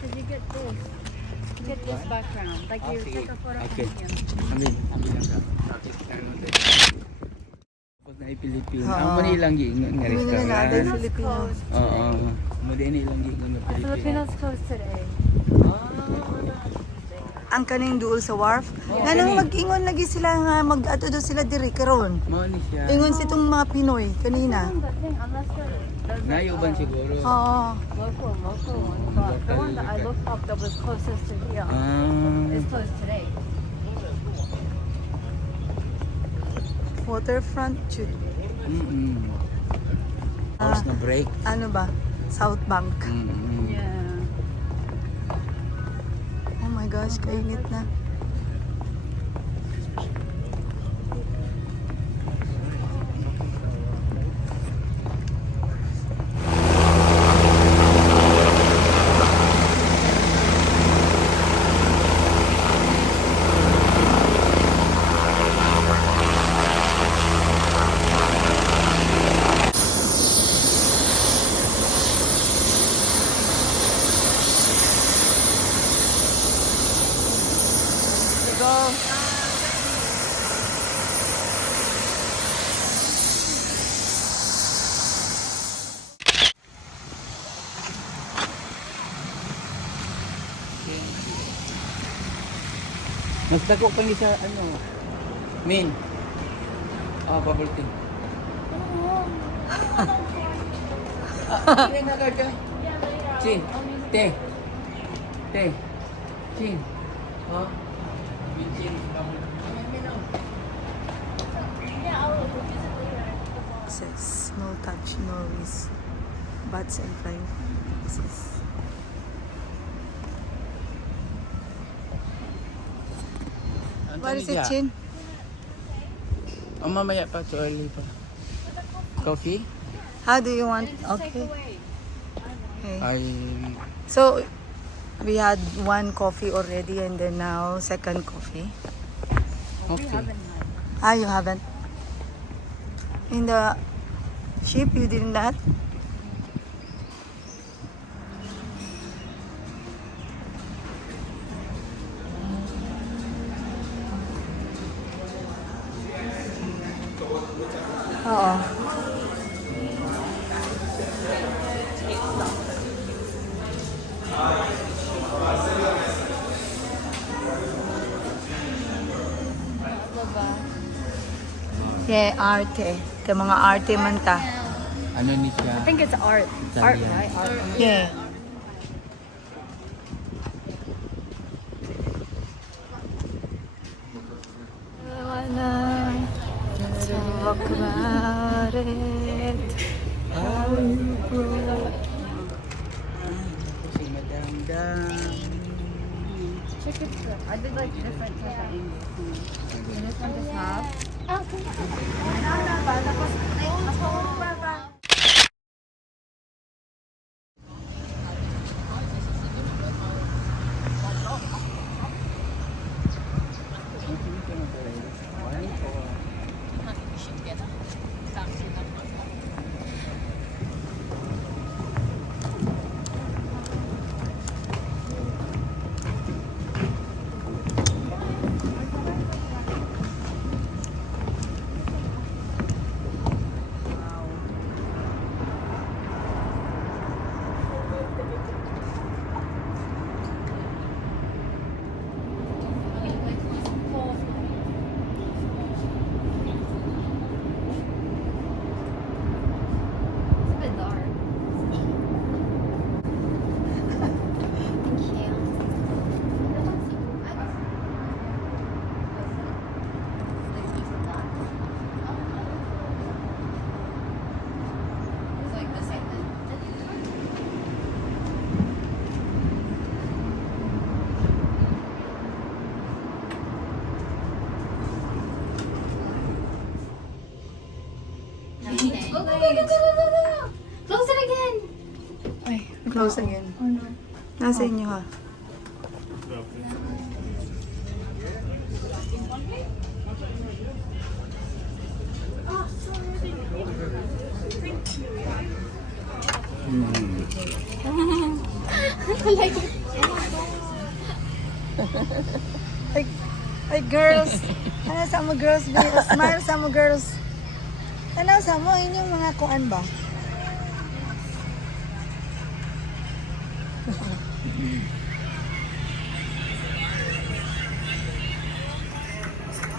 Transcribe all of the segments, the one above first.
Did you get this? Get this background. Like you sige. take a photo Okay. from him. Ambil lang ka. Tapos na Pilipino. Oo. Ang muna ilang giingon nga Hindi nila natin restaurant. Filipino. Oo. Muna ilang giingon nga Pilipino. Filipinos closed today. Ang kaning duol sa wharf. Nga nang mag-ingon lagi sila nga mag-ato do sila diri karon. Mao ni siya. Ingon si itong mga Pinoy kanina. But thing, unless there's Nayuban siguro. Oo. local one. But the one that I looked up that was closest to here is closed today. Waterfront shoot. Tapos na break. Ano ba? South Bank. Yeah. Oh my gosh, kainit na. Go. Nagtago pa ni sa ano. Min. Bubble tea. Hindi na ka. Chin. Te. Te. Chin. Ha? Chin. Says no touch, no risk. Bats and flying foxes. What is it, Chin? Mamaya pa. Too early pa. Coffee? How do you want? Okay. Okay. Ay. So, we had one coffee already and then now second coffee. Okay. Ah, you haven't? In the ship, you did not? Oo. Yeah, arte. Ito mga arte man ta. Ano ni siya? I think it's art. Italian. Art, right? Art. Yeah. Si Madam Dam. Chicken strip. I did like different type of angles. And this one just half. It's a bit dark. It's like the same thing. Go, go, go, go, go, go, go! Close it again! Ay, close again. Oh no. Nasa inyo ha. Ay, girls. Ano sa mo girls? Smile sa mo girls. Ano sa mo? Inyong mga kuan ba?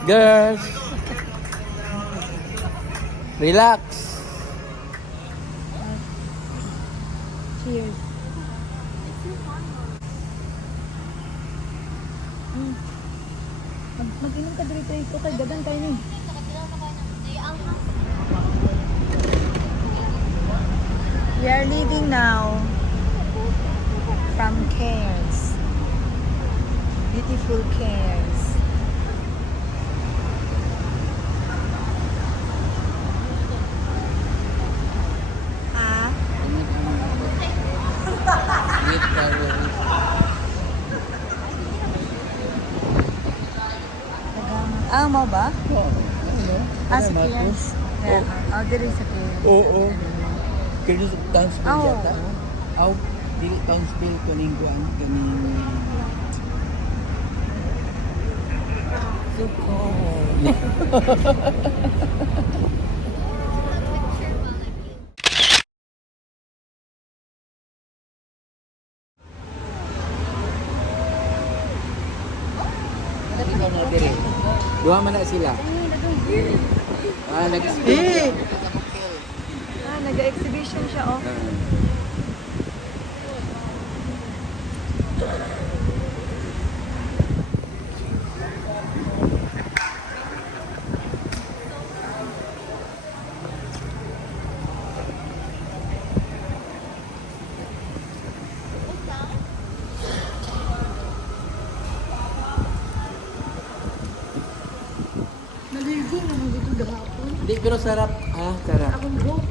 Girls. Relax. Cheers. Mag-inom ka dito ito kay dagan kayo ni. We are leaving now from Cairns. Beautiful Cairns. Ah? Meet Ah, mo ba? Ah, sa Ano, Cairns. Yeah. Oh, diri sa Cairns. Oo. Kaya sa Townsville Oh. yata. Aw, dili Townsville kuning kuan kaning Suko. Duha man na sila. Ah, nag-speak. Ah, nag-exhibition siya, oh. Naligo naman dito gahapon. Hindi, pero sarap. Ah, sarap. Akong book.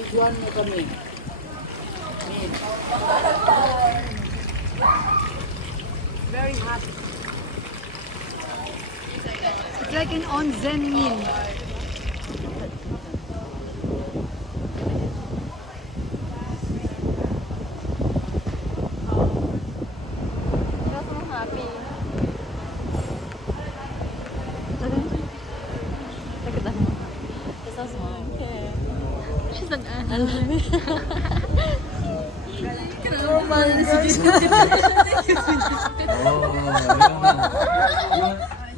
Ikuan mo kami. Very hot. It's like an onsen meal. You're so happy. Look at them. They're so small. Okay. She's an Oh my gosh.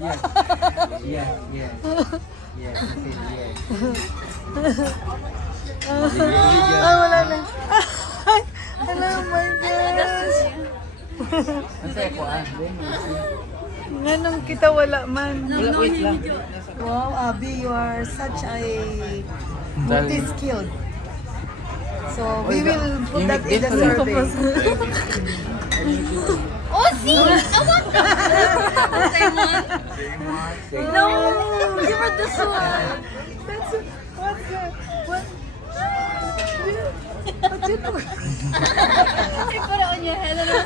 Yes, yes. Yes, I said yes. Ay, wala na. Ay, oh my gosh. Ang saya ko ah. Nganong kita wala man. Wala, wait lang. Wow, Abby, you are such a multi-skilled. So, we will put You that make in the different. survey. Oh, see? I want that. Same one. No, give her this one. That's what's that? What? What's it? You put it on your head and it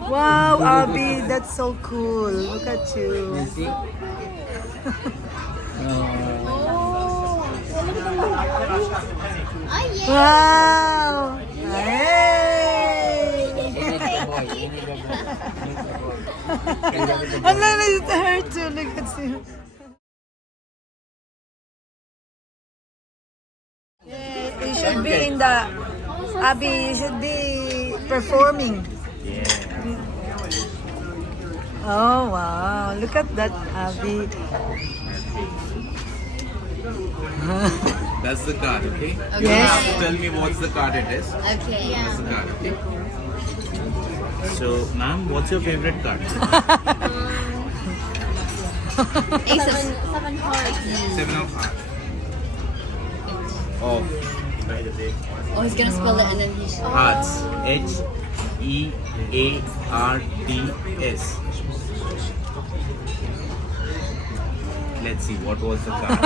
Wow, Abby, that's so cool. Look at you. You see? Wow! Hey! And then it's her too. Look at you. Yeah, you should be in the Abby. You should be performing. Oh wow! Look at that, Abby. That's the card, okay? You Yes. have to tell me what's the card it is. Okay. That's the card, okay? So, ma'am, what's your favorite card? Ace of seven cards. 7 of hearts. Of. By the way. Oh, he's gonna spell it and then he's. Hearts. H-E-A-R-T-S. Let's see what was the card.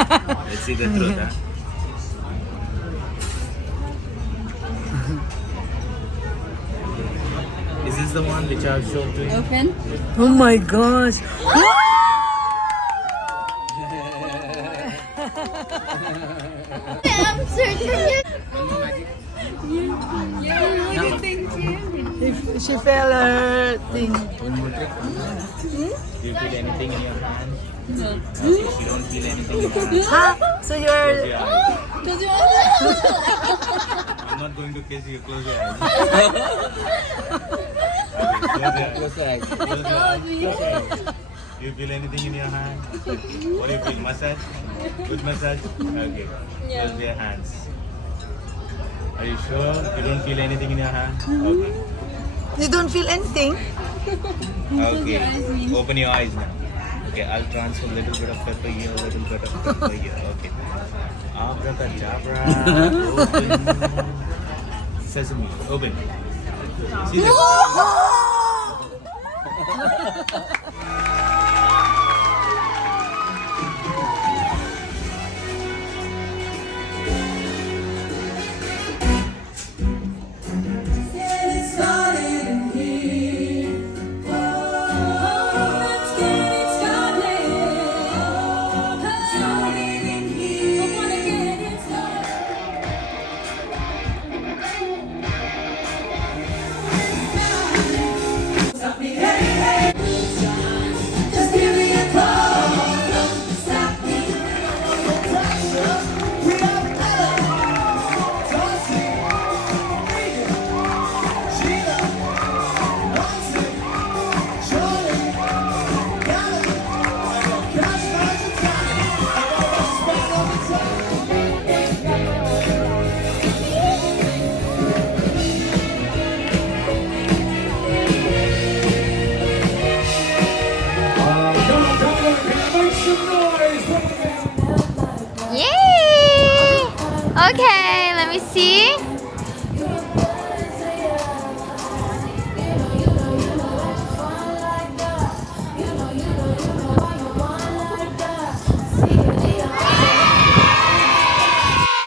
Let's see the truth. Huh? Is this the one which I've shown to you? Open. Oh my gosh. I'm searching. Yeah, thank you. She fell her thing. One more trick. Do you feel anything in your hand? No. Okay, you don't feel anything in your hand. Huh? So Close you're... your eyes. Does you I'm not going to kiss you. Close your eyes. Okay, close your eyes. Close your eyes. Close your eyes. Close your eyes. Do you feel anything in your hand? What do you feel? Massage? Good massage? Okay. Yeah. Close your hands. Are you sure you don't feel anything in your hand? Okay. You don't feel anything? Okay. Open your eyes now. Okay, I'll transfer a little bit of pepper here, a little bit of pepper here. Okay. Abracadabra. Open. Sesame. Open. See the Yay! Okay, let me see.